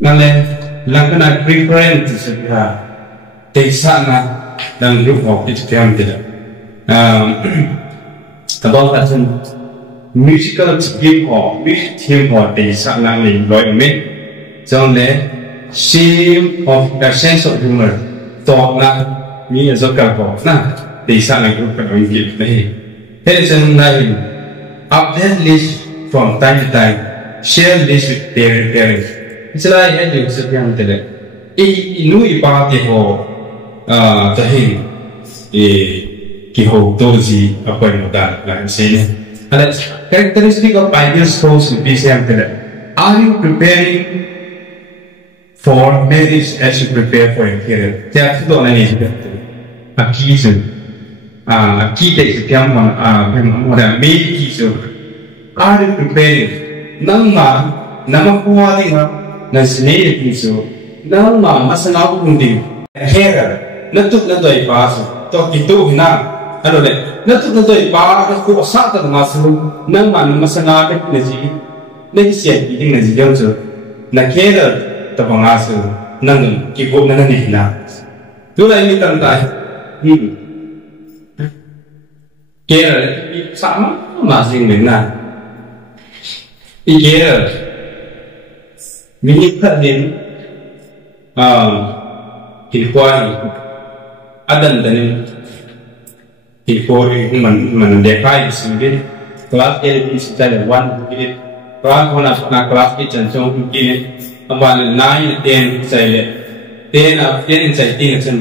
Năng lên lang cái này preference sẽ là tây sang na đang lúc học đi theo mình đấy. About that musical team or music team or tây sang na mình nói mình trong đấy shame of a sense of humor thought na mi as a couple na tây sang na group của mình đấy. Thế nên là update list from time to time, share list with their parents. It's like any subject today. Inui pa ke ho tahin ki ho dozi apa yang dah lah sini. And characteristic of ideal spouse in PCM today. Are you preparing for marriage as you prepare for your career? Jadi tu orang ni akisan. Kita sekian orang mei kisu. Are you preparing? Nama kuali na sini kisu. Nama masa nak undi. Hera. Natuk natoi pasu. To itu hina. Ano le? Natuk natoi pa aku osak tak masu. Nama masa nak naji. Naji siapa ini naji jauh tu. Nak hera tapang asu. Nang kibuk nang ni hina. Tu lah ini tentang. Hera sama masing dengan. Iya, minit kadin, hilkuan, adan danin, hilkuan man dekai sendiri, kelas ini secara one minit, kelas mana kelas ini jantung ini, aman 9, 10 saya, 10 saya tinggal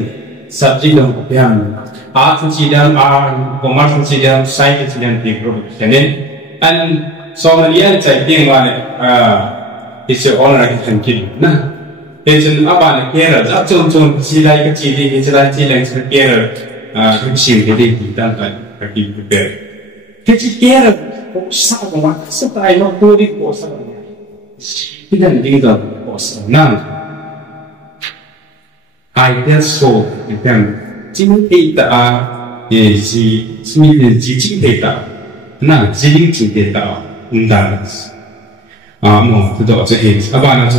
subjek yang kepian, art sidang commerce sidang, science sidang tikro, jadi, so malian saya tinggal it's your honor and kidding. Nah, it's an aban care. That's also silai kecil, it's like silai care. Kecil jadi kita kan prepare. Kecil care, usah banget. Supaya no kuri usah. Kita tinggal usah. Nah, ideal soul kan. Chính kita si semini cincin kita. Nah, jadi cincin kita. Undas. Itu aja hits. Apa nak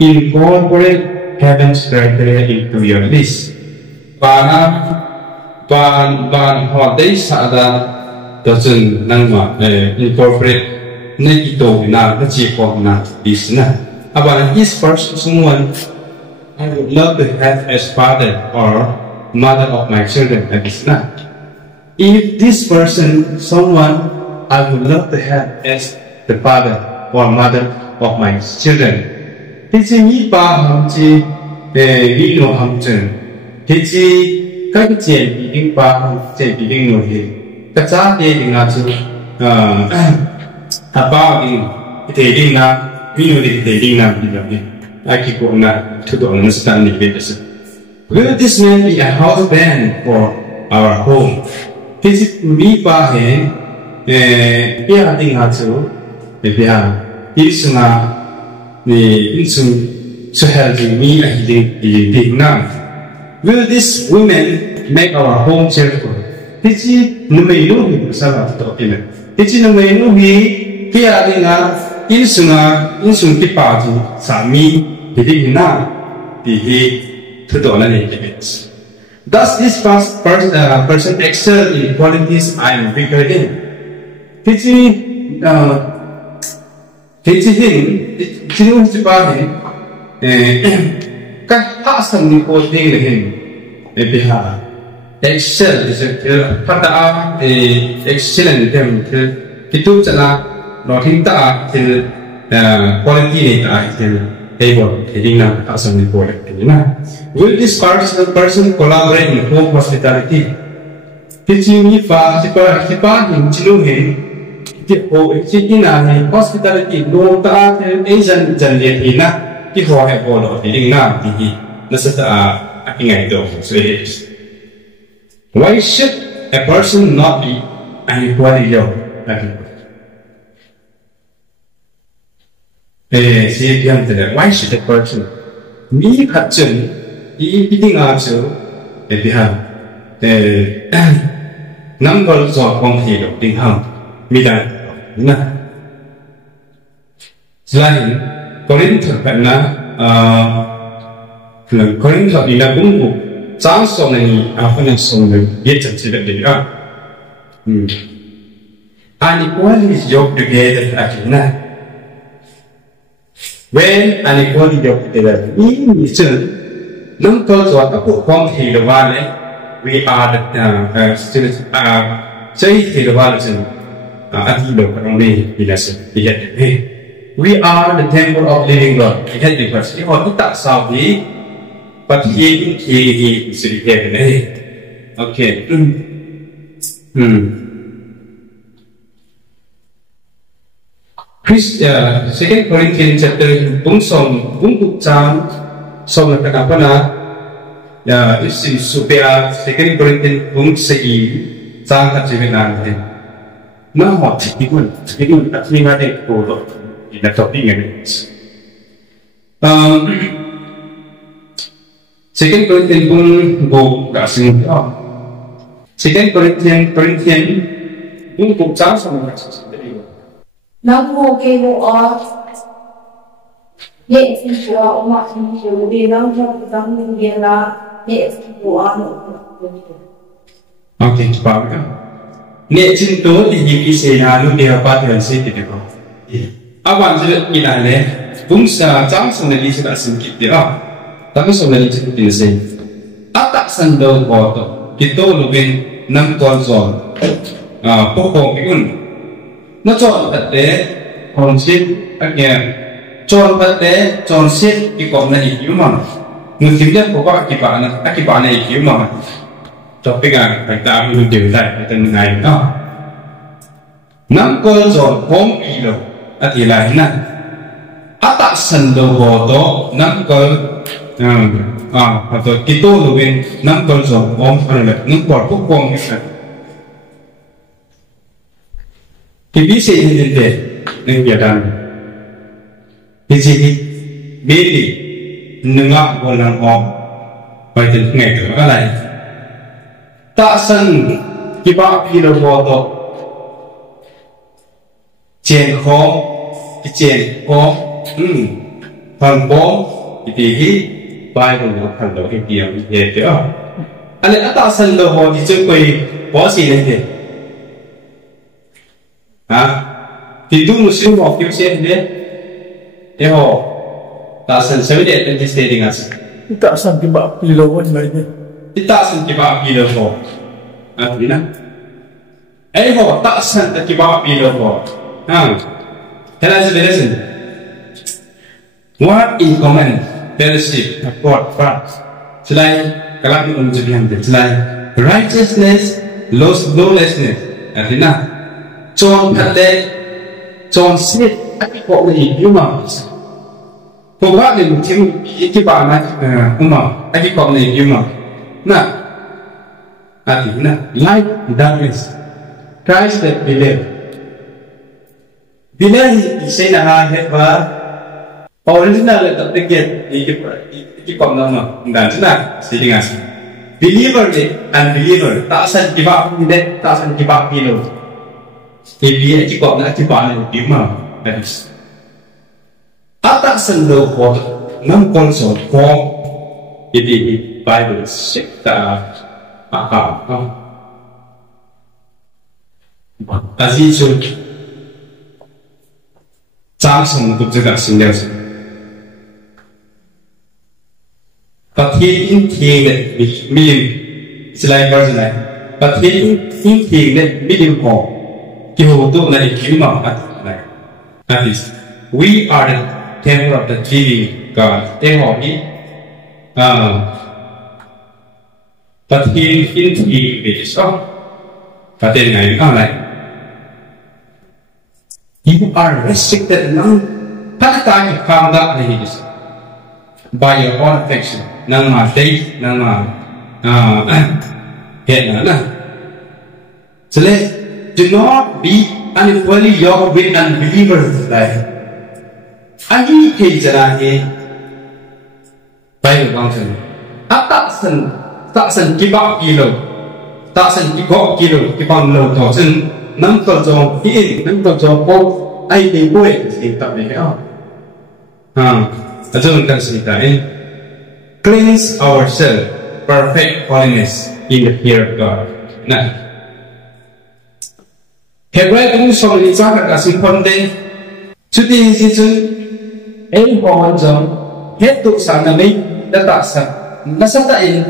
incorporate heaven's criteria into your list. Ban hodai sada doesn't nama incorporate na ito na najipo na list na. Apa is first someone I would love to have as father or mother of my children. That is not. If this person someone I would love to have as the father or mother of my children. Thế chứ nghĩ ba hàm chi về lý lộ hàm chân. Thế chứ các chuyện bị đinh ba hàm chuyện bị đinh nội hệ. Các giá đề đinh là chứ ba đinh thể đinh là lý lộ thể đinh là bị lập đi. Ai kì cũng là thủ độ nó sẽ tăng đi về sự. Will this man be a house band for our home? Thế chứ nghĩ ba hệ bia đinh là chứ bia 일승아 네 일승 저해지 미 아이들 Vietnam. Will this women make our home cheerful? Thế numai lu hi salah to ini. Thế numai lu hi kia dengan ilsung tipa ji sami Vietnam di tu ni. Does this person excel in qualities I am weaker in? Thế chứ chỉ ông chỉ ba này cái hạ sản nghiệp của tiền là hình bây giờ Excel thì phát đã excellent thêm cái tu chân là nó hiện tại thì quality này tại thì table thì đi nào hạ sản nghiệp của thế nào. Will this person collaborate in home hospitality? Thế chứ như ba những chỉ luôn hình Jadi na hospitality dong ta agent janjian ina ki ho he bolo di na di nasa ingai do so is. Why should a person not be an equality job? See yang tadi. Why should a person ni kacun di bidang apa bihan number so kong hidup tinggal midan. Nah, selain Korintus karena lần có những thời là cũng một sáng sớm này phần sớm này biết chặt chẽ được à inequality job together again when inequality job together in return nâng cơ rồi các cuộc quan thì là vào đấy we are the students chơi thì là vào là anh đi đâu trong đây thì là sự thì hiện đấy we are the temple of living God thì hiện được cái họ tất cả sao thì but he sự hiện đấy okay Second Corinthians chapter 4 trang som là các bạn là isi supaya Second Corinthians 4 segi trang các chế Việt Nam này nó họ chỉ muốn đặt mình ra để cổ rồi là tập đi ngay Second Corinthians 4 cả sinh đó Second Corinthians 4 trang som là các Nam mô Kê Mô A Nhẹ sinh chúa ông mạc sinh chúa Vì nam trong tâm linh viên là Nhẹ sinh chúa A Ok, chào các Nhẹ sinh chúa thì những cái xe nào lúc đều phát hiện sẽ thì được không? Bạn sẽ nghĩ lại này cũng sẽ chẳng xong này đi sẽ đã sinh kịp được không? Ta có xong này đi sẽ tìm xem ta sân đầu bỏ tổ Thì tôi là bên năm con rồi Bố hồ cái con nó chọn vật tế còn ship các nhà chọn vật tế chọn ship cái còn này cứu mà người kiếm nhất của các bạn này cứu mà cho cái ngày phải tạo được điều này phải từng ngày đó năm con chọn bốn kỳ rồi thì là thế này tạ sân đầu bò đó năm con hoặc là cái tô đầu bên năm con chọn bốn phần là những quả phúc quang như vậy thì biết gì như thế nên việc làm cái gì biết đi nâng ngọc còn làm họ vậy thì ngày thứ cái này ta sân cái bao khi nó vào đó chèn khó cái chèn khó phần bó thì cái bài của nó phần đó cái kia như thế đó anh ấy ta sân đồ vào thì chưa quay có gì này thế thì đúng là siêu học kiểu xe thế thế họ ta sân sớm để tên thế đi ngay ta sân cái bạc kilo vậy này thì ta sân cái bạc kilo họ thế nào ấy họ ta sân cái bạc kilo họ thế là gì đấy what in common fellowship God first selain kalau kita menjadikan selain righteousness lawlessness thế nào chọn thật đấy chọn xét các cái cọ này nhưng mà không phát được một cái bạn này không mà các cái cọ này nhưng mà nè thì nè light darkness Christ that believe thì sẽ là hai hết và original là tập tiết thì cái cọ nào mà đàn thế nào sẽ đi ngay believer thì unbeliever ta sanh cái bạn như đấy ta sanh cái bạn như nào thì vì chỉ còn là chỉ còn là một điểm mà ta sân đầu của năm con số con thì Bible sẽ ta bảo không ta gì chứ trang sống tục cho cả sinh đều và thiên này mình slide version này và thiên này mình họ kiểu tụ này kiếm mỏ này that is we are the temple of the living God thế họ nghĩ và thiên thì về sau và tên này nó này you are restricted nang tất cả những phàm đạo này by your own affection nang mà đây nang mà hiện nữa nè cho nên do not be unequally yoked with unbelievers like anh thì giờ là gì Bible con chân tạ sân cái bọc kilo tạ sân cái bọc kilo cái bằng lầu thọ chân nắm cầu cho cái nắm cầu cho cô ai đi quên thì tập này đó Adun kan sita cleanse ourselves, perfect holiness in the fear of God. Nah, Hebrew cũng so với cha cả sinh con đây, chú tin gì chứ? Em hoàn giống hết tụ sáng là mình đã tạo sẵn, nó sắp tại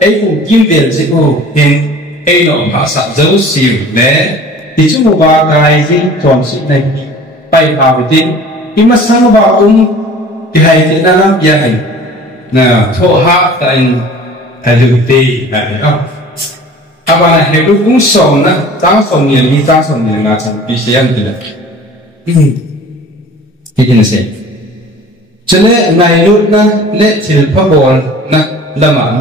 em cũng kim tiền dịch vụ hiện em nó họ sẵn dấu xỉu để thì chúng một ba cái gì toàn sự này bay vào với tin, nhưng mà sang vào cũng thì hay thế nào lắm vậy hành, nè thọ hạ tại hay được tì hay không? À bà này Hebrew cũng sống na, ta sống nhiều đi ta sống nhiều là chẳng bị xe ăn thì là cái gì nó sẽ cho nên này lúc na lệ thì pháp bồn na là mà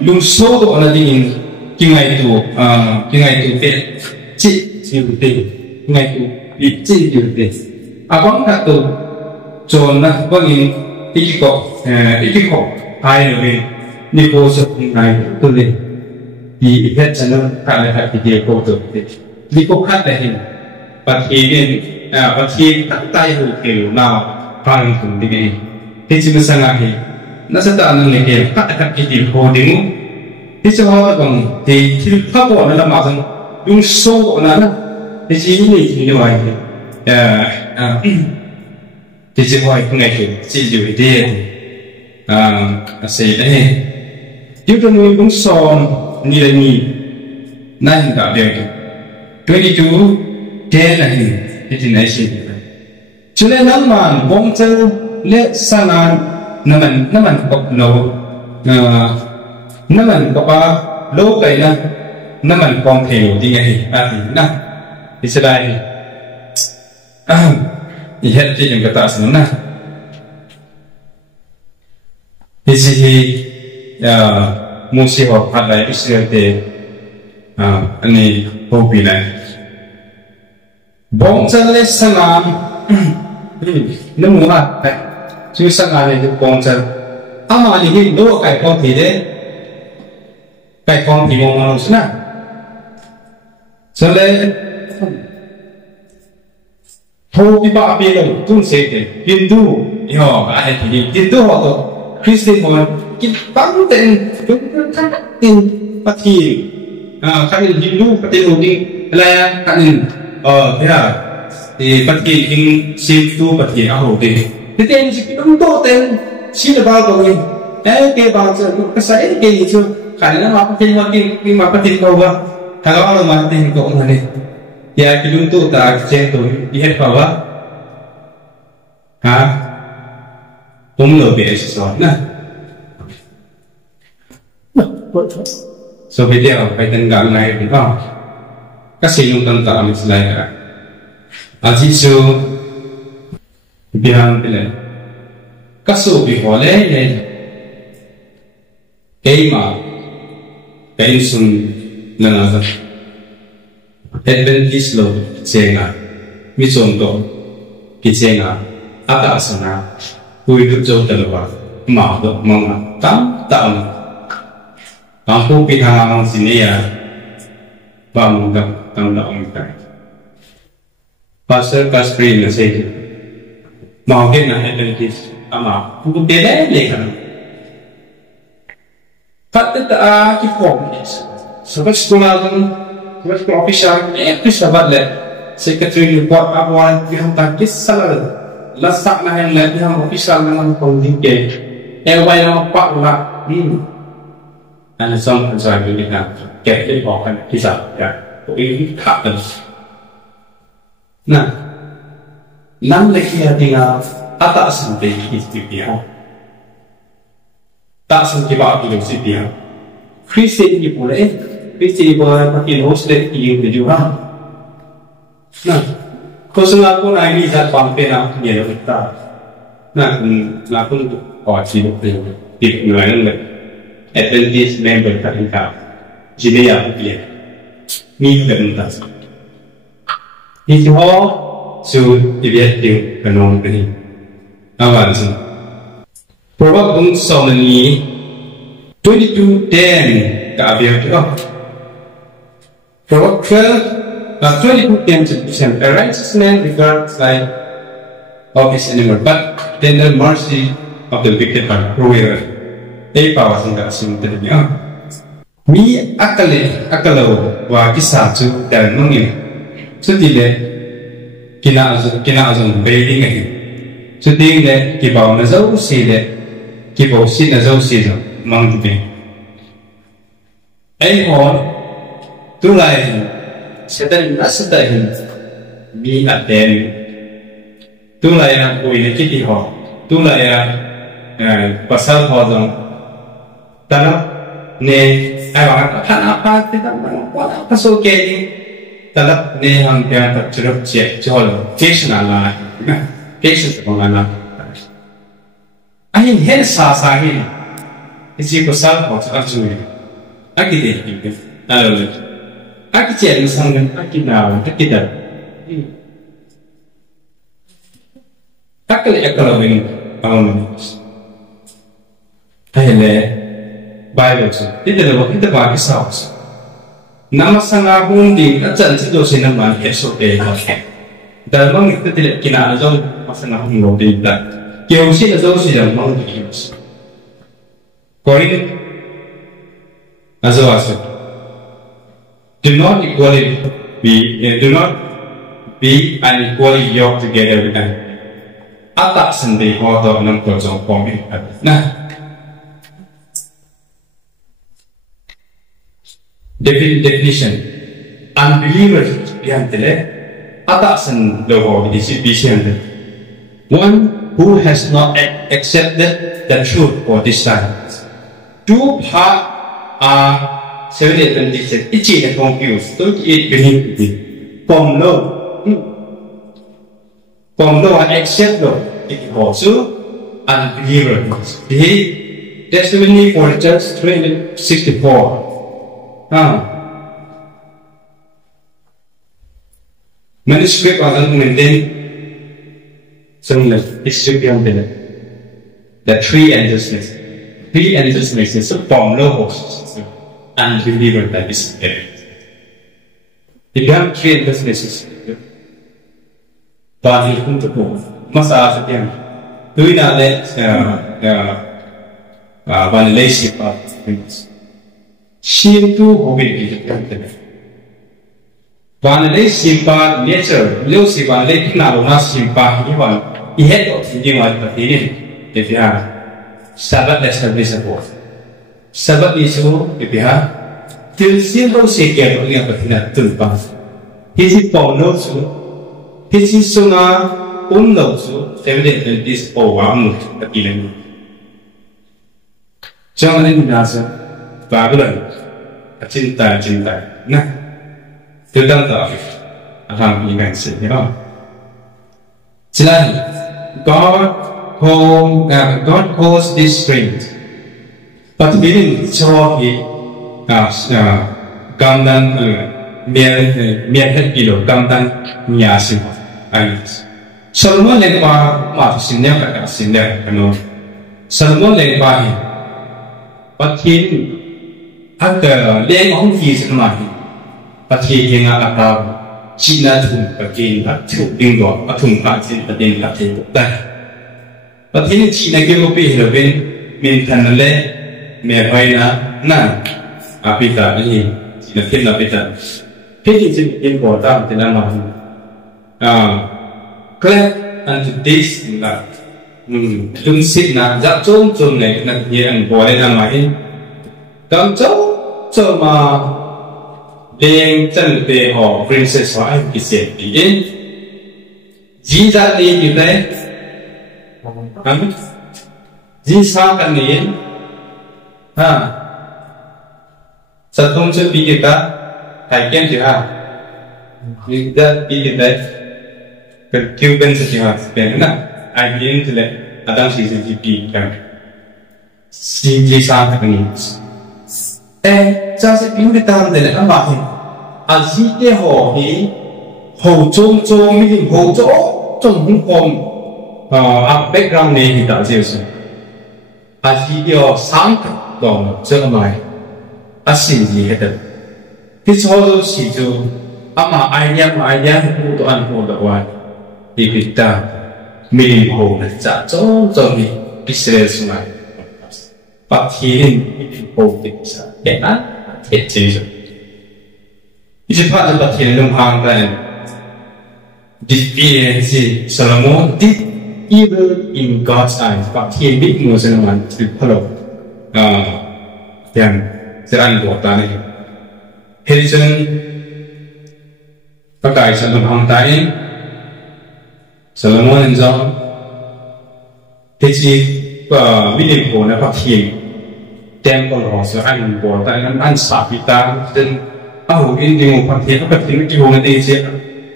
lung số độ là đi cái ngày tụ tiền chị chịu tiền ngày tụ bị chị chịu tiền à vẫn là tụ chọn na vẫn ít có ai rồi đi cô sẽ ngày tụ tiền thì hết cho nó khai lại thì kia cô tụ tiền đi cô khác là hình và khi tắt tay hồi kiểu nào phang cùng đi cái thì chúng ta sang thì nó sẽ tạo nên những cái các cái điểm hồ điểm thì cho họ bằng thì pháp bộ nó là mà rằng dùng số bộ nó thì chỉ như vậy thì chỉ hỏi cái ngày chỉ dù đi sẽ đấy chúng ta nuôi cũng son như là nhỉ này cả đều cái đi chú thế này thì này sẽ cho nên nó mà bông chân lệ sang an nó mình bọc nấu nó mình có ba lô cái đó nó mình còn hiểu đi ngay thì nè thì sẽ đây thì hết thì những cái ta sẽ nè thì gì mua xe hộp phát lại cái xe thì anh ấy hộp bị này bông chân lệ sang an nó muốn à chứ sang an này được bông chân mà những cái đồ cái con thì đấy cái con thì mong muốn nè cho nên thôi bị bạ bị đâu cũng sẽ thế Hindu hiểu ai thì Hindu họ đó Christian họ cái bắn tên chúng khác tên phát hiện khác tên Hindu phát tên gì là khác tên thế à thì phát hiện in Hindu phát hiện ảo thì cái tên gì cũng tốt tên xin được bao rồi cái bao giờ cái sấy cái gì chưa khả năng nó trên mà cái mà có tiền đâu vậy thằng đó là mà tiền cộng này ya cái đúng tu ta trên tôi đi hết vào á hả cũng lừa bịp rồi nè so video phải tên gạo này đúng không các sử dụng tân tạo mình lại cả ajisu bihan pile các số bị hóa lệ này cái mà cái sun là nào Adventist lo chenga mi chom to ki chenga ata asana hui du jo talwa ma do mama tam pu pi tha mang sinia ba mu ga tam da ong kai Pastor Kasprin na say ma ke na Adventist ama pu te le kan Fatta ki form sabat stumalan Mas official itu sahabat le secretary report abuan yang tadi salah lasak na yang lain yang official dengan pemimpin awal yang pak lah anda song saya ini nak get orang kisah ya ini tak nah nam lagi tinggal atas sampai istimewa tak sampai bawa hidup istimewa Kristen ni boleh Kristi boleh pakai host dari yang berjuang. Nah, khusus aku nak ini zat pampen aku ni ada betul. Nah, aku untuk kawat hidup di negara Adventist member terhadap jadi apa dia? Ni kentas. Ini semua su dia dia kanon ini. Apa sih? Proverbs bungsu ni 22:10 kabiar tu. Proverbs 22:10 a righteous man regards life of his enemy, but tender mercy of the wicked are cruel. They power in the sin that you are. Me akalo wa kisa chu dar nungi. Chu di le kina azung beiding ngahi. Chu ding le ki baw na zau si le ki baw si na zau si zo mang di. Ai hon tu lai setan nasatain mi aten tu lai na koi le kiti ho tu lai pasal ho zong tanap ne ai wa ka apa ti ta wa pa so ke ni tanap ne hang kya ta churup che chol patient ala patient ko ala ai hen sa hi isi ko sal ho sa chu ni aki de ki alo aki che ni sang aki na aki da takle akala wing paun hele Bible chu tida lo kita ba ki saus namasanga hundi achan chi do sina man he so te ha dalmang ikta tile kina zo masanga hum lo de da kyo si zo si jam mang ki Korin azo do not be unequally yoked together with them. Atak sendiri hotor nam kosong pomi. Nah, definition unbelievers yang tele atak sendiri ho disibisian. One who has not accepted the truth for this time. Two part are 7:26 ichi na confused to it benin from accept lo it also unbelievers the testimony for just 364 manuscript akan maintain similar history yang beda the three endlessness is a from lo unbeliever that is there. If you have three endlessnesses, body pun terpukul. Masa setiap tuh ada banlei sifat, siapa hobi kita kan? Banlei sifat nature, leu sifat banlei kena rumah sifat ini wan, ihe tu sini wan begini, jadi sahabat establish apa? Sebab itu, dia tersier lo sekian orang yang bertindak tumpang. Hisi paulo tu, hisi sunga lo tu, evidently this orang bertindak. Jangan ini nasa, bagulan, cinta. Nah, tentang tak, akan ingat saja. Selain God calls this strength. But meaning cho hi gamdan mian het kilo gamdan nyasin ai Solomon le pa ma sinne ka sinne kano Solomon le pa hi pathin aka le ong fi sin ma hi pathin nga aka china thum pakin at thu bingo athum ka sin patin ka the ta pathin china ke lo pe lo ben min than le mẹ vay na apita ini sila tin apita piti sin important tinama clap and this na lung sit na za chong ne na yang boleh na mai kam chong ma deng chân pe ho princess ho ai kise in ji za ni ni ne ji sa kan ni Satung se kita kajian juga, kita pilih Cuban sejauh sebenarnya, agen tu le, ada CCTV kan, CCTV sangat ni. Jadi pilih kita le, apa ni? Asyik dia hobi, hojong milim hojong hukum, background ni kita jelas. Asyik dia sangat这么信息的，这操作是就嘛idea不断的话，你会当面后的咋做你 Israel sungai pathin politik sa kena etjesu isipat pathin lum hang kan dispie Solomon did evil in God's eyes pathin big mo sa naman hello yan siran ko ta ni Harrison pagkai sa lum hang tain Solomon and John thế thì vì điểm của nó phát hiện đem con họ sẽ ăn của tại nó ăn sạp bị ta nên in điểm phát hiện nó phát hiện cái hồ này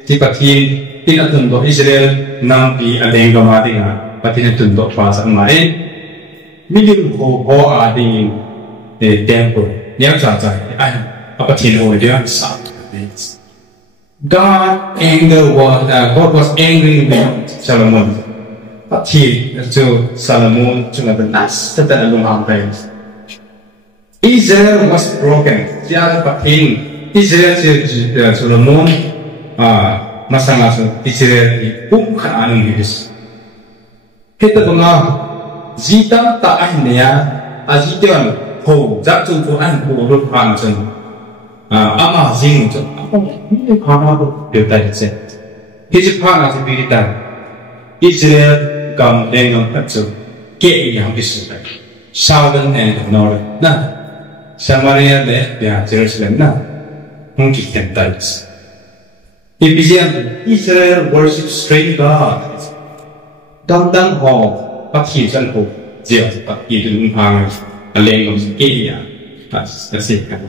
thì phát hiện thì nó từng có Israel nam bị anh em có mà đi à phát hiện từng có phá sản mà vì điểm hồ họ đi để đem của nhớ trả giải anh phát hiện hồ này ăn sạp God was angry with Solomon. But to Solomon to the last that along praise. Israel was broken. The other patin Israel to Solomon masang Israel khan is. Kita bunga zita ta ahnya azitan ho jatu to an ko ru phanchen ama jing to ni phana ko detai che his phana se birita Israel come dengan patsu ke yang bisu southern and northern na Samaria le ya Jerusalem na mungkin tentais Israel worship strange God dang ho pakhi san ho jia pakhi dun hang aleng ngom ke ya asik kan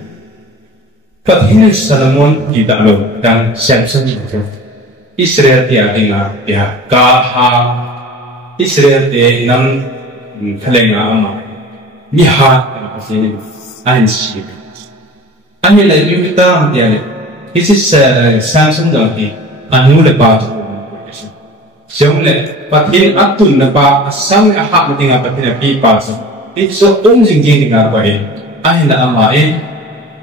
Pathin Solomon di dalam dan Samson itu Israel dia dengar dia kaha Israel dia nam kalenga ama niha apa ansi ane lagi kita dia this is Samson nanti anu lepas Siamle Pathin atun lepas sang ahak mendengar Pathin api pas itu seorang jing dengar baik ane nak ama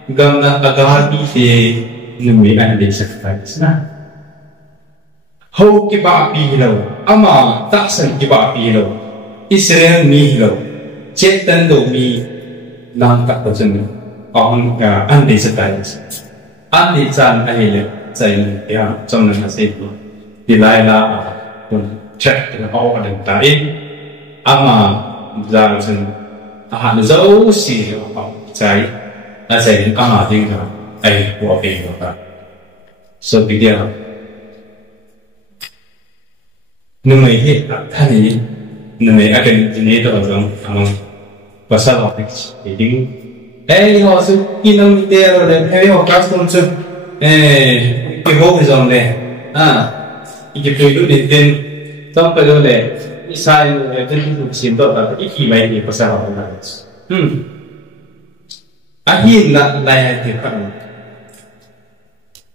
gamna agar ise numi ande sacrifice na ho ki ba pi lo ama taksan ki ba pi lo Israel mi lo chetan do mi nam ka chen on ga ande sacrifice ande chan ai le chai ya chom na se ko dilai la kun check na au ka den ta ama za chen a ha zo si lo chai I say, I think I walk in that. So big deal. No may hit a penny, no may again the native of them among Basalopics. Hey, also, you know, there are the heavy of customs. Eh, the hope is on there. If you do it, then don't go there. Beside the simple, but if he may be Basalopics. Ahin na lai thì phần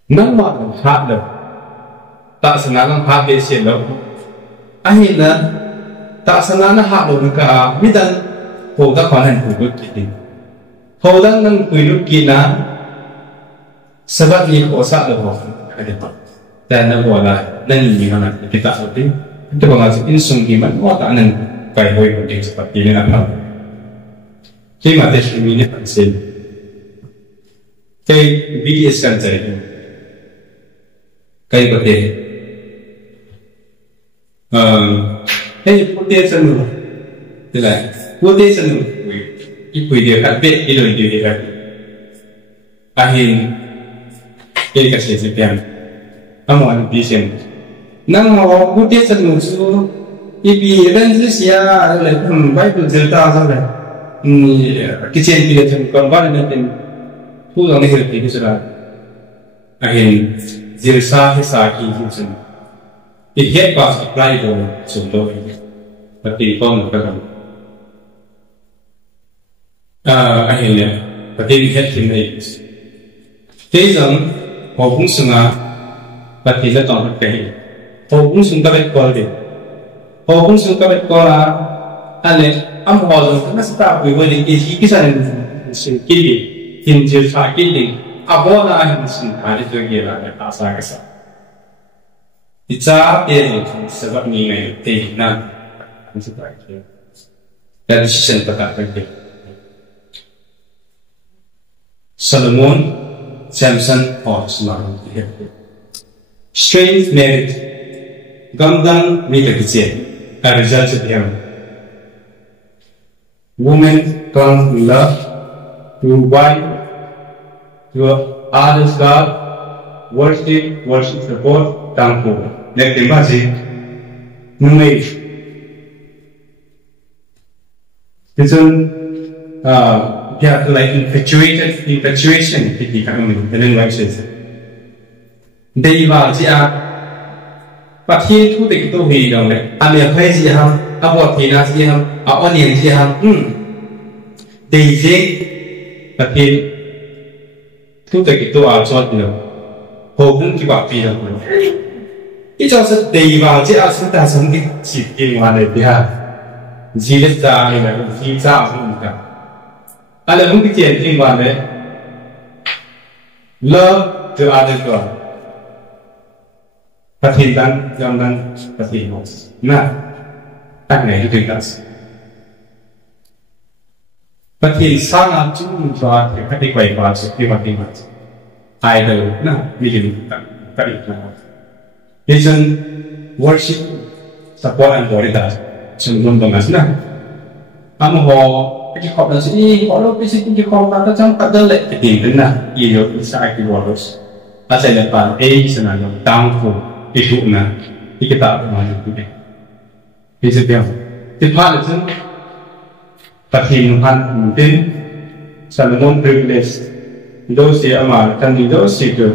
nắng mọt phát được tạo sản năng phát về xịn đâu ahin na tạo sản năng hạ được cả biết rằng hồ các khoản hành của bất kỳ hồ đang năng quy luật kỳ na sabat ni có sát được hồแต่นั่งหัวละนั่งยิงขนาดที่ตัดสุดที่ที่บางทีอินสุงที่มันว่าแต่นั่งไปหอยคนเดียวสักทีนี่นะครับที่มาเทศมีเนี่ยเป็นสิ่งcái BTS kan cari cái vấn đề cái putih senu tức là putih senu ibu dia kan bet itu dia kan ahin cái kasih sepian kamu ada vision nang mau putih senu tu ibu dan sia le baik tu cerita sahaja kecil dia tu korban nanti Who don't hear the Israel? Again, Zirsa Hisaki Houston. It yet was applicable to law, but the form of the but they had him names. They don't Hong Sunga, but he let on the pay. Hong Sunga called it. Hong Sunga Kola, and then I'm holding the stop we will is he Hinjil sakit abola hinsin hari tu gila asa kesa. Ica dia sebab ni teh na. dan decision pada penting. Solomon, Samson, or Solomon. Strange marriage, ganggang meter kecil, a result of him. Women come to love, to wife, to others God, worship support, thankful. Let them imagine, number. Isn't yeah, like infatuation thì các mình nên nói chuyện đây vào chị và thiên thu tịch tu hì đồng này anh em hay gì không anh bọt thì là gì không anh em gì không thì thế và thiên thu tịch tu cho được hồ cũng chỉ bảo vì là cái cho sự đầy vào chị chúng ta sống cái chỉ kinh hoa này thì ha chỉ biết ra này là chỉ ra không được anh là muốn cái chuyện kinh hoa đấy love to other God phát hiện tăng trong tăng phát hiện một na anh này thì được phát hiện sáng làm chúng cho thì các đi quay vào sự đi vào kinh hoa ai đều na vì điểm các điểm nào isn't worship support and body that chúng luôn đồng na anh họ cái khẩu đó gì họ lúc cái khẩu đó trong các đơn lệ cái tiền đến là nhiều sai cái words ta sẽ là phần A sẽ là dùng thankful cái vụ này cái tạo mà được cái cái sự việc cái part là gì phát hiện hoàn tin Solomon privilege đôi khi mà trong những đôi khi được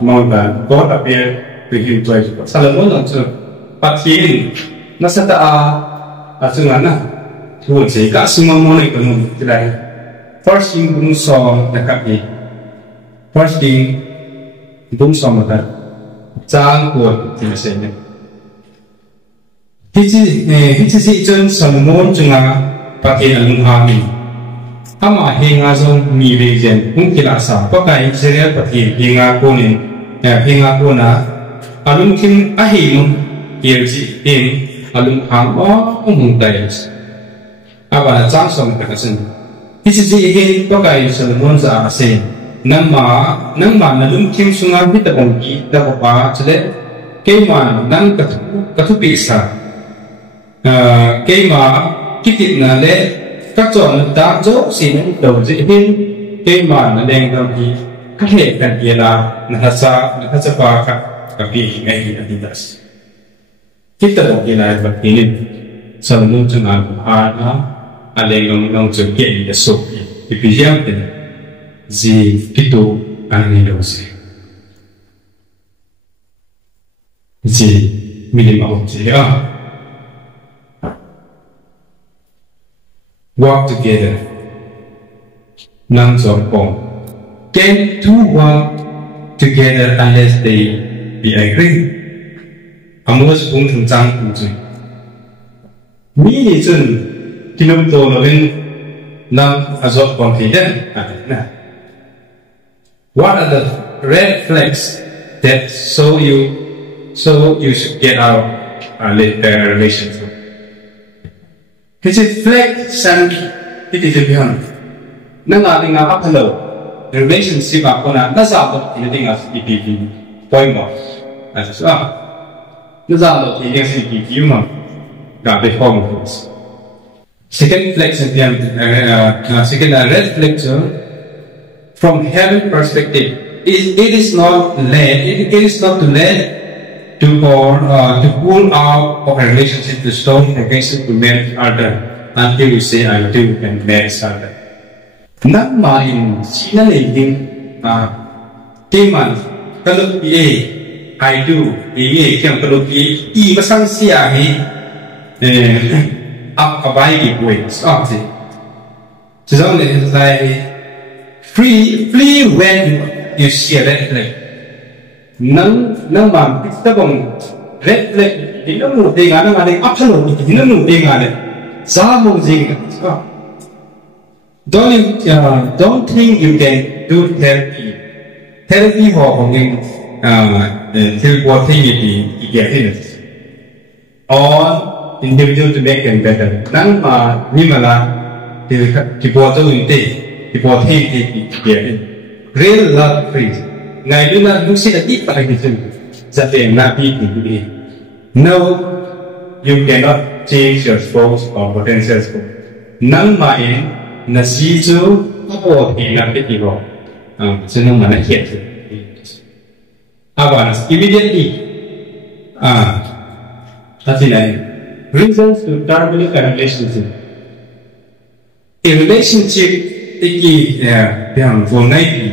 mong là God appear to him twice Solomon là chưa phát hiện nó sẽ tạo sự ngắn à thường sẽ cả semua moni của mình thế này first thing cũng so là các gì first thing cũng so mà ta trang của thì là sẽ này khi chỉ chân Solomon chúng ta phát hiện là lung hà mình ama hinga zong mi region cũng chỉ là sao có cái Israel phát hiện hinga cô này hinga cô na alung kim ahim kiểu gì in alung hàng đó không đầy apa trang som katasanisi he to kai Solomon za ase namma nalum kim sunga bita ongi da pa chale keima nan kathu pisa keima kitit na le các chọn ta dỗ xin đầu dễ hin keima na deng dam hi các hệ kan yela na sa pa ka pi ngai ni das kita dong yela ba ini Solomon jangan ana aleng ngong chu ke ni so ipijam te ji pitu ani do se ji minimum ji work together nang so pong can two work together unless they be agree amos pung thung chang pung chu mi ni chun kinum to lo in nam azot confident what are the red flags that show you should get out relationship cái flag sang cái gì beyond nang ating up hello relationship ako na nasa ako tiniting as IPP point mo as nasa ako tiniting as IPP mo gabi form second flag second red flag from heaven perspective it is not to let to pull out of a relationship to stop against to marry other until you say I do and marry other nang main sina legin keman kalau I do yang kalau i pasang siya up kabai gi way stop it so like flee when you see a red flag nang bang kita bang red flag di nang dengar nang ada apa lo di nang dengar ada sama mungkin don't think you can do therapy ho hongin till what thing it get in or individual to make them better. Nang ni mala thì bỏ cho mình thì bỏ thêm thì real love free. Ngày lúc nào lúc sẽ ít phải cái chuyện, sẽ tiền na đi thì đi. No, you cannot change your spouse or potential spouse. Nang mai na si chú có thì na cái gì rồi, cho nên mà nó hiện rồi. Awareness immediately. That's it. Reasons to terminate a relationship. A relationship is for 90.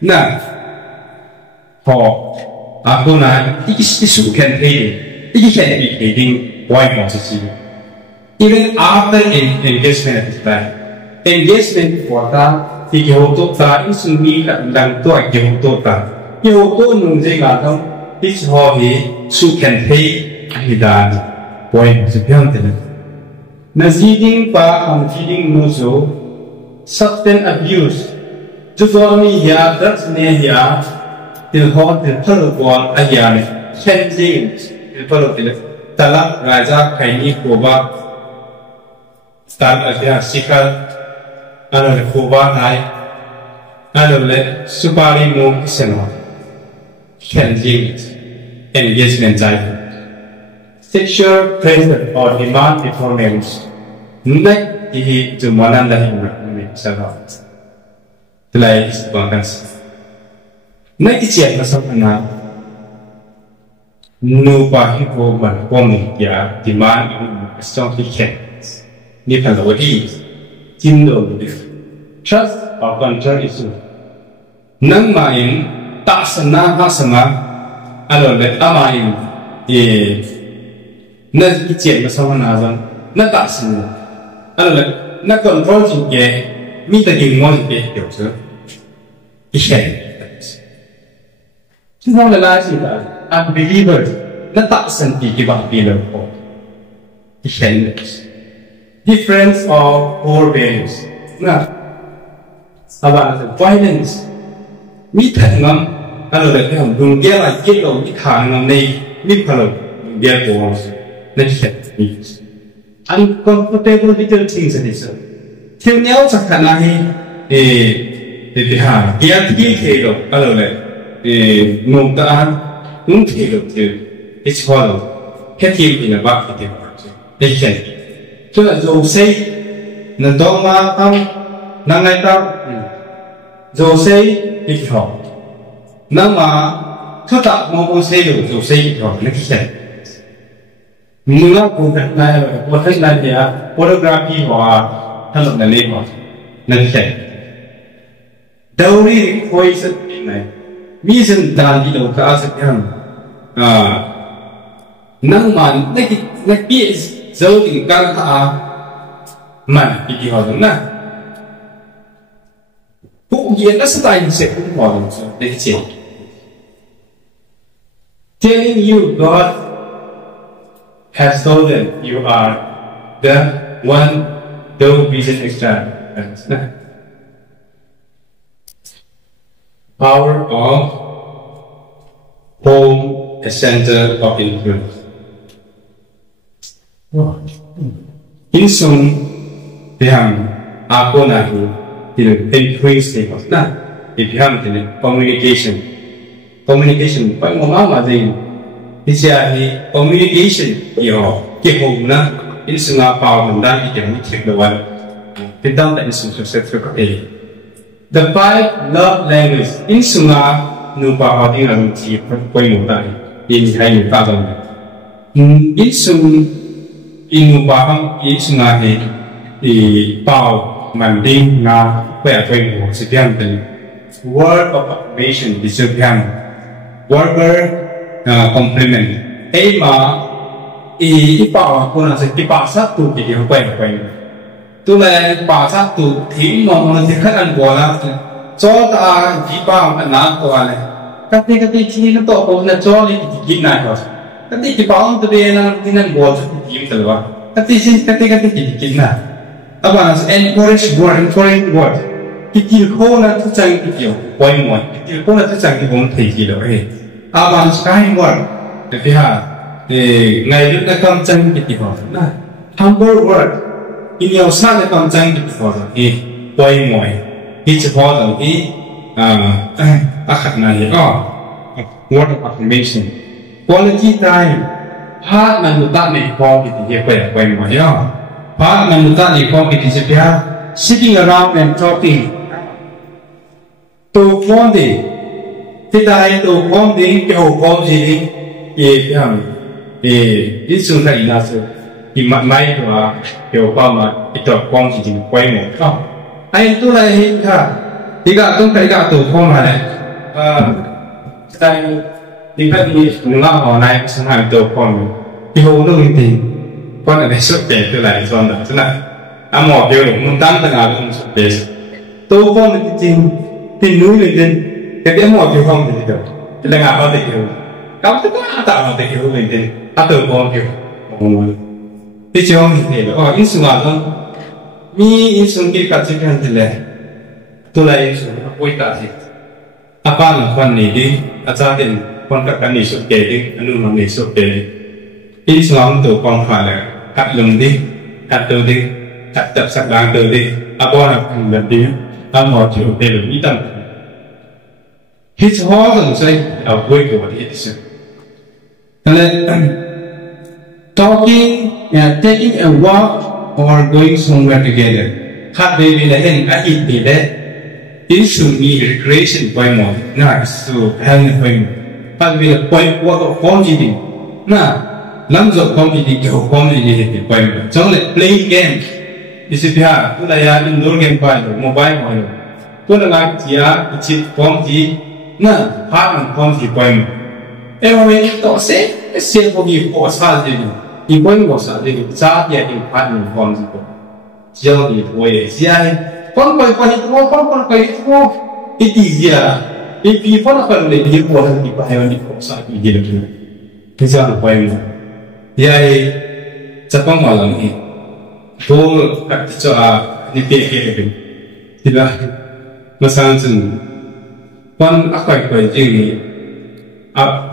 Na, for Akuna, it is can pay. It can be paying why not to see. Even after engagement is bad. Engagement for that, the Yoto ta is to me lang to a Yoto ta. Yoto nung they got them, it's how he can pay a dad. Why to be on the Naziding pa ang feeding muso, substance abuse. Just me here, that's near here, the hot, the pearl ayane, cleansing, the pearl of the Talak Raja Kaini Koba, start at the Sikal, and the Koba Nai, and the Supari Moon Seno, cleansing, engagement cycle. Sexual pressure or demand performance. Next, he to Mananda him servant. The life is abundance. Next, yet, Masana no party woman, woman, ya, demand strongly can't. Nipalodi, Tindo, trust or control issue. Nang main, Tasana Hasama, Alobet Amain, na cái chuyện mà sao nào rồi nó tạo sự là nó control chuyện gì mi ta dùng ngon gì hiểu chưa cái chuyện chứ không là gì cả unbeliever nó tạo sự cái bằng believer cái chuyện difference of core values na about violence mi thật ngâm là cái hồng dùng kia là cái đầu cái thằng ngâm này mi phải là kia của Let's means uncomfortable little things that is. Till now, Sakanahi, a Giati Kado, Alole, Mumta, Unkado, it's hollow, hit him in a bucket. So, as say, Nadoma, Nangaita, Jose, it's hot. Nama, Tota, Momo say, Jose, it's hot, let's say. Mula bukan lain, bukan lain dia fotografi hoặc thân lực này hoặc nên sẽ Dowry voice này mission dan di đầu cả sự kiện năng mà cái biết dấu tình cảm mà cái họ đúng nè cũng nhiên nó sẽ thành sẽ cũng vào để chết telling you God has told them you are the one though vision extra. Power of home, a center of influence. In sum, bihang ako na increase things na ibihang communication. Communication pa mama din. Isiahi communication yo kihong na insunga pa manda ikeng tiklawan pitang ta insunga set ko the 5 love languages insunga nu pa ating ang ti poi mo ta in hai ni ta dong insung inu pa ang insunga he pao manding na poi mo si piang den word of affirmation di so piang word compliment. Mà cái bảo cô là cái bảo sát tụ thì điều quen. Tôi là bảo sát tụ thì mà thì khách ăn bò là cho ta chỉ bảo ăn nátตัวnày. Cáiที่nó to cũng là cho đi thì này thôi. Cái bảo tôi đây là thì ăn bò thì gì vậy? Cái thì này. Các bạn encourage word. Cái khô là tôi chẳng cái điều quay mọi. Cái khô là tôi chẳng cái vốn thể gì đâu. Bạn sky word, tapi ngày lúc đã cầm chân bị bỏ na humble word in yêu sa đã cầm chân bị bỏ thì quay ngoài khi chỉ bỏ rồi thì khả năng word of affirmation quality time part năng lực ta này có thì quay ngoài đó part năng lực ta này có thì sẽ sitting around and talking tu con thì tại tu con thì cái hồ con gì thì ít xuống này là sự thì mặt máy của kiểu con mà ít tập con chỉ quay một không anh tu này cả thì cả tôi thấy cả tu con này tại thì các đi cùng lao họ này sang hàng tu con thì hồ nó thì con ở đây xuất tiền từ lại cho nó thế này mỏ biểu muốn tăng tất cả cũng xuất tiền tu con thì núi lên cái mỏ biểu không thì được thì là ngã vào thì kiểu các thứ tạo ra thì kiểu mình thì tự con kiểu thì chứ không thì là in xuống là mi in xuống cái cả cái thì là tôi lại in xuống quay cả thì apa là con này đi cha thì con các cái này xuất kề đi anh luôn này xuất kề in xuống tự con phải là cắt lưng đi cắt từ đi cắt tập sắc đáng từ đi apa là lần đi mỏ kiểu để được ý tâm hít ho rồi say ở quay của bạn hít xuống talking taking a walk or going somewhere together hát baby là hình ăn ít đi đấy in should be recreation quay một na so hang quay hát baby là quay qua con gì đi na lắm rồi con gì đi kiểu con gì đi quay một giống là play game đi xem ha tôi là indoor game quay rồi mobile quay rồi tôi là làm gì chỉ con gì na hát con gì quay một em mới tỏ sẽ xem có gì có sao gì thì vẫn có sao gì giá tiền thì phát mình còn gì đó giờ thì thôi gì ai con quay cái gì à cái gì phát là phần để đi qua thì phải đi có sao gì được cái giờ là quay mà thì ai chắc con mà làm gì tôi các cho đi tiền cái thì là nó sang chừng con quay gì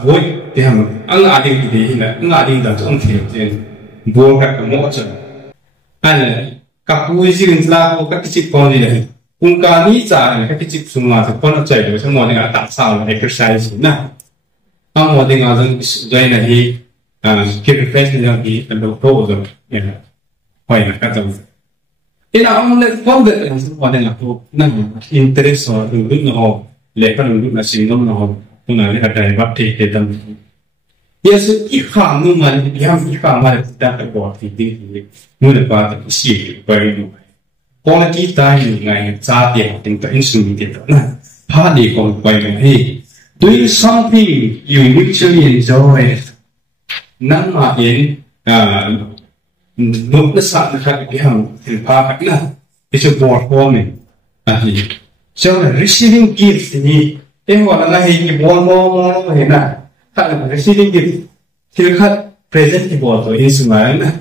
vui thì hàm anh ở đây thì là anh ở đây là trong thiền trên vô các cái mỏ chân anh các vui gì cũng là các cái chiếc con này cũng cả ní trả các cái chiếc súng mà thì con nó chạy được xong rồi là tạo sao là exercise nè ông một tiếng là đây là thì cái refresh là thì là đầu tô rồi quay là các dòng thế là ông lại không được là xong rồi là tô năng interest rồi đừng lúc nào lệ các đừng lúc là sinh năm nào tôi nói là cái vật thể hệ tâm Yesu ít khám nu mà ít khám mà ta phải bỏ thì đi nu là qua cái gì vậy nu còn là kita như ngày cha tiền tính tới insulin tiền đó nè phá đi còn quay mình đi doing something you mutually enjoy nắng mà đến lúc nó sẵn là cái hàng thì phá cái nè cái sự bỏ qua mình thì cho là receiving gift thì em gọi là hình cái mô hình này khác là receiving gift thì khác present thì bỏ rồi instrument này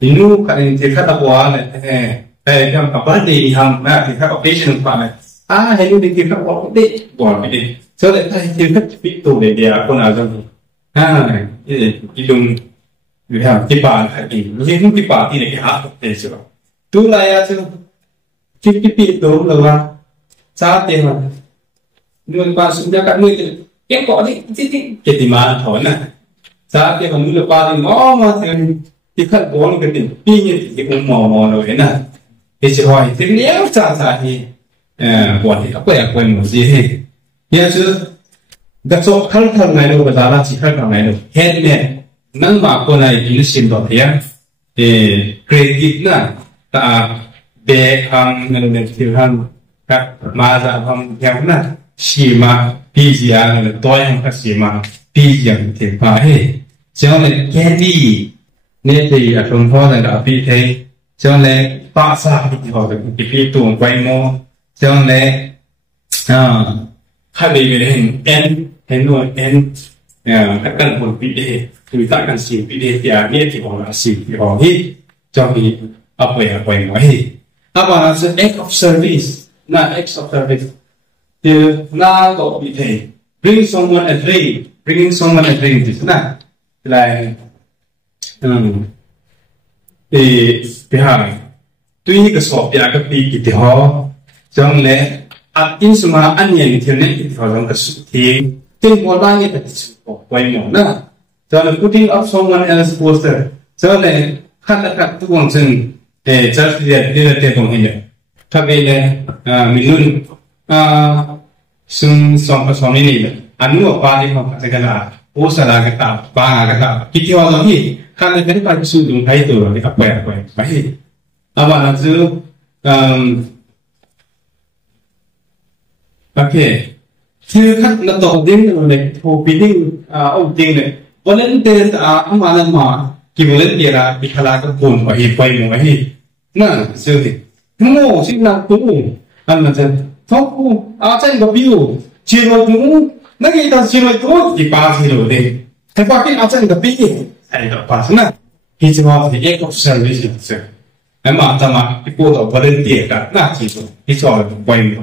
thì nu khác thì khác là bỏ này cái birthday thì hằng là thì khác occasion của này hay nu thì khác bỏ cái đi cho nên thì khác bị tụ để con nào trong này cái dùng cái bàn thì cái bàn thì cái hạt để chứ tu lại chứ cái bị tụ là sao tiền mà người qua xuống ra các người em có cái gì mà thổi nè sao cái còn người qua thì ngó mà thì khát bón cái tiền tuy nhiên thì cũng mò rồi nè thì chỉ hỏi thì nếu cha thì bọn thì quên một gì hết nhớ chứ gặp số khăn này đâu mà ra chỉ khăn này đâu hết nè nâng mà con này thì nó xin vào thì credit nè ta bé hàng nên thì hàng các mà ra hàng theo nè xì mà bây giờ là tôi không có xì mà bây giờ thì phải cho nên cái gì nên thì ở trong đó là đã bị thế cho nên ba sao thì họ được cái tuồng quay mô cho nên hai bị về hình rồi các cần một bị đề người ta cần xì bị đề thì biết thì họ là xì thì họ hít cho thì ở quay nói hít nó bảo là act of service là act of service thì na có bị thể bringing someone a drink thì thế nào là thì bây giờ tuy cái số bây giờ cái bị cái họ trong này in số mà anh nhận thì này thì họ trong cái số thì tên họ đang cái số quay mỏ nữa cho nên putting up someone else poster cho nên khát khát tu quang sinh để cho thì để để đồng hình các cái này mình luôn sung song này anh nuôi ba đi học cái là ô sa la cái ta ba cái ta cái điều đó thì khăn cái phải sử dụng hay từ cái các bạn phải à mà là chứ ok thì khác là tổ tiên này hồ pin ông tiên này volunteer mà là mà cái volunteer là bị khai cái cuốn phải quay một cái nè chứ thì ngô sinh là cũng anh là chân thóc chân có biểu chỉ rồi cũng那个到只rồi多一把是了的，他发现真个比哎个把什么？一直话是一个service是，哎嘛他妈一过到不能点个，那记住一做就关门。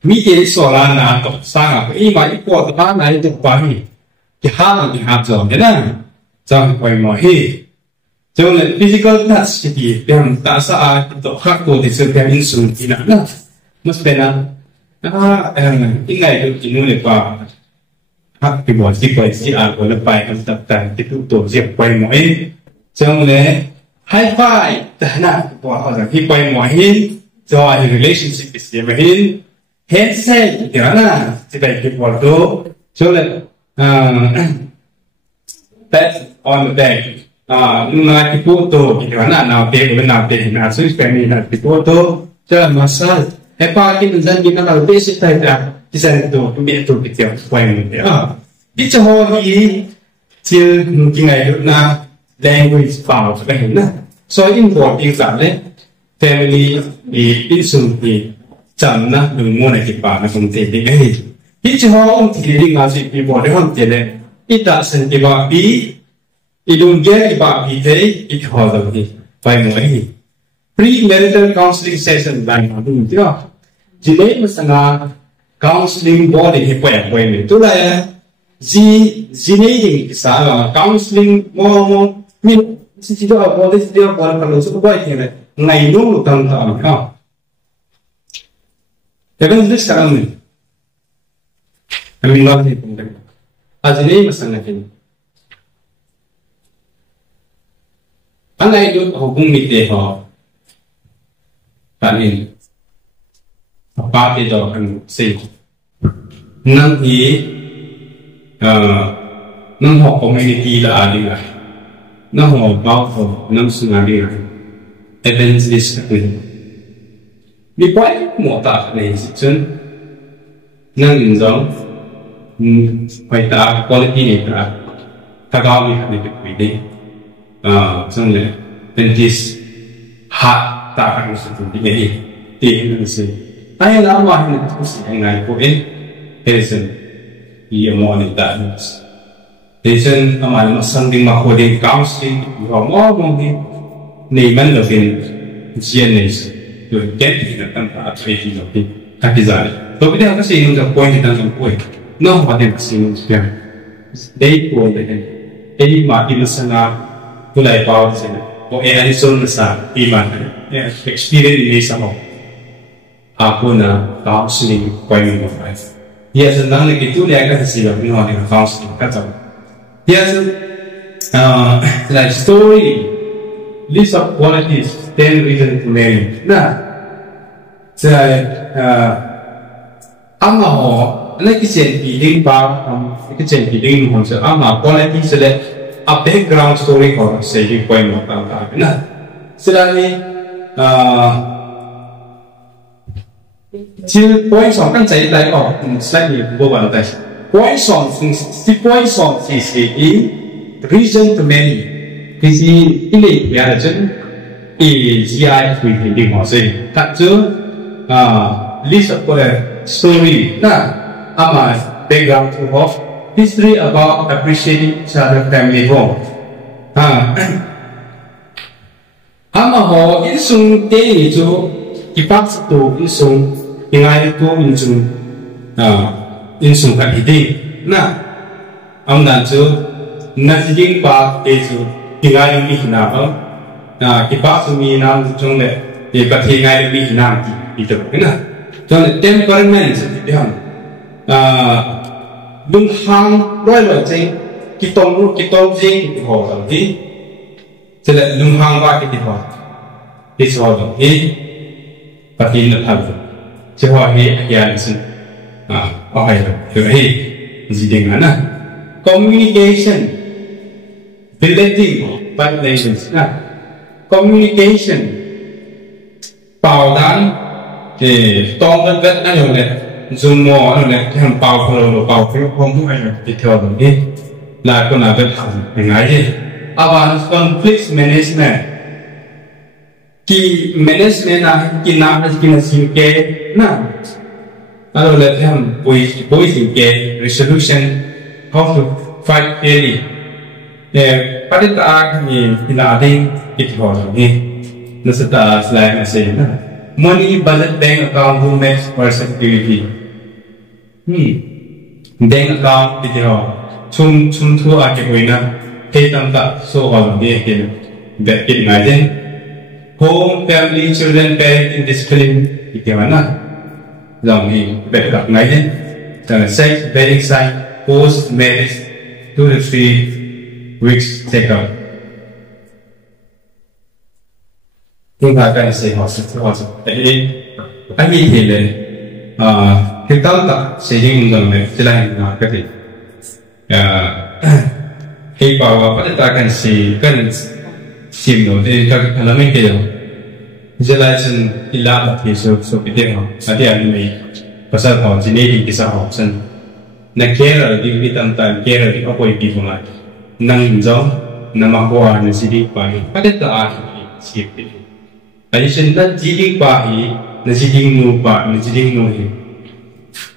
米点说啦那个啥啊，一嘛一过到哪来就关门，一下子一下做的呢，这样关门嘿。就那 physical touch 的，yang tak sah untuk hak tu disebut insun ina na, mesti na, ingat itu jenuh lepas. Hak di bawah si quay si aku lepas kan tak itu tu siap quay mọi trong này high five tak nak buat orang si quay mọi cho relationship si mahin handshake kira na si baik kita buat tu so le pat on the back nunga tipu tu kira na nào pe na so spend na tipu tu cho masal hepa kita dan kita kalau basic tak di sana tu biar tu kita poin dia. Di Johor ni, cia mungkin ada na language file sebenarnya na. So import exam le, family di insum di jam na lumur na kita na kumti di ni. Di Johor ti di ngaji import dia kumti le, ita sen kita bi, idung dia kita bi te, itu hal tu poin lagi. Pre-marital counseling session banyak tu dia. Jadi mesti counseling body hiệp hội này tức là gì này sao counseling mo mình chỉ đó body chỉ đó còn phần số body thì này ngày luôn được tăng tăng không? Thế nên rất sao mình nói thì cũng được. Gì này mà sang này anh ấy được học cũng bị thế họ bạn nhìn ba cái đó anh xây năng ý năng học community là ai đi năng học bao học năng sinh ai đi evangelist này bị quay một tạ này chân năng nhìn giống phải ta quality này ta cao đi được quy định xong rồi evangelist hạt ta ăn sự tình này tiền là gì ai làm mà mình không sẽ ngày của em person ia mau ni tak person amal masang di makho di counseling họ mau đi ni man lo fin genius tu get ni nak tak apa itu lo fin tapi zari to kita kan sih untuk point kita untuk point no apa yang sih untuk day point deh ini mati masana tu lai power sih ko ai son masa iman experience ini sama aku na counseling quay một phải giờ sinh năng lực itu dia akan hasil dari orang yang counseling kata dia like story list of qualities 10 reasons to marry nah saya ama ho lấy cái chuyện bị liên quan cái chuyện bị liên quan tới ama quality sẽ là a background story của sẽ đi quay một tạm tạm nah selain chỉ point song kan chạy lại ở slide này vô vấn đề point song thì point song thì reason to marry cái gì cái này là chân GI quy định đi mà gì thật chứ list of the story na ama background of history about appreciating each other family home ama ho insung te ni chu ipak tu insung ingai tu insung kat hidi na am dan chu Nazijing pa ezu tingai mi hinam kipa sumi nam chung le ye pathi ngai mi hinam ki ito na chon temperament ti ham lung hang roi lo ching kitong jing ho lo ti chele lung hang ba ki ho ti so lo hi pathi na thab che ho hi ya sin hai lo hi jiding na communication relating violations communication bảo đảm thì to rất rất là nhiều này dùng mò này thằng bảo cái không ai được theo được đi là con nào biết hàng ngày gì advanced conflict management ki management là ki nào là ki là sinh kế na rồi là thằng bồi sinh kế resolution how to fight fairly phát hiện ra thì là đi ít hỏi đi nó sẽ ta slide là gì nữa money budget bank account who makes for security bank account thì họ chung thua ở cái người nào thế tâm ta số họ đi cái bet cái này đấy home family children parenting discipline thì cái nào dòng thì bet gặp này đấy là sex wedding sign post marriage 2 to 3 weeks take out. Chúng ta cần sẽ học sự tại anh nghĩ thì là thực tế là sẽ dùng rằng là sẽ là cái gì khi bảo và ta cần xem nó thì các cái làm cái gì sẽ là chân đi làm thì số cái tiếng học là thì anh mới bắt đầu học chỉ nên cái sao học sinh là kia là đi tâm tâm kia là đi học quay đi vào lại năng giống nằm qua nó chỉ đi qua phát hiện ra thì chỉ anh xin ta chỉ đi qua thì nó chỉ đi ngủ qua nó chỉ đi ngủ thì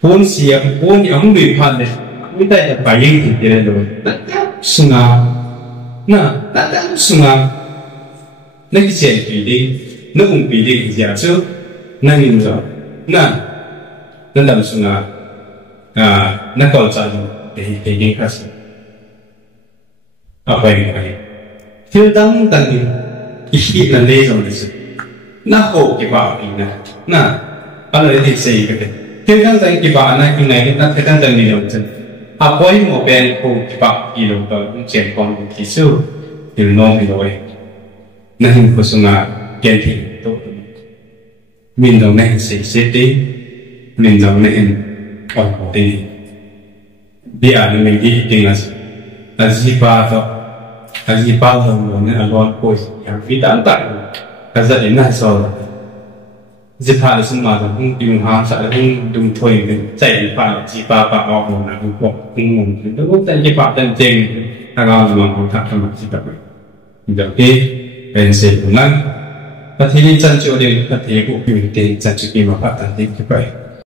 vốn xiêm vốn thì ông bị phạt đấy người ta là phải yên thì thế rồi sung à na ta sung à nó cái chuyện gì đi nó cũng bị đi giả chứ nó nhìn rõ na nó làm sung à nó còn sao để những cái gì apa yang kaya filtang tangin ihi na lezong desi na ho kiba ina na ano yung say kaya filtang tangin kiba na kinay na filtang tangin yung chen apoy mo ben ho kiba ilo ka yung chen kong yung kisu yung nong iloy na yung kuso nga genting to min dong na yung say city min dong na yung on di biya na may iiting as azipa to azipa to ne alon ko yang vitan ta kaza ina so zipa le sum ma to dung ha sa dung thoi ne chai pa zipa pa o na ko mung to ko tai zipa tan cheng ta ga ma ko ta ta ma zipa giờ cái bên sẽ cũng lắm và thì nên chân chỗ đến và thế cũng biểu tình chân chỗ kia mà phát triển cái vậy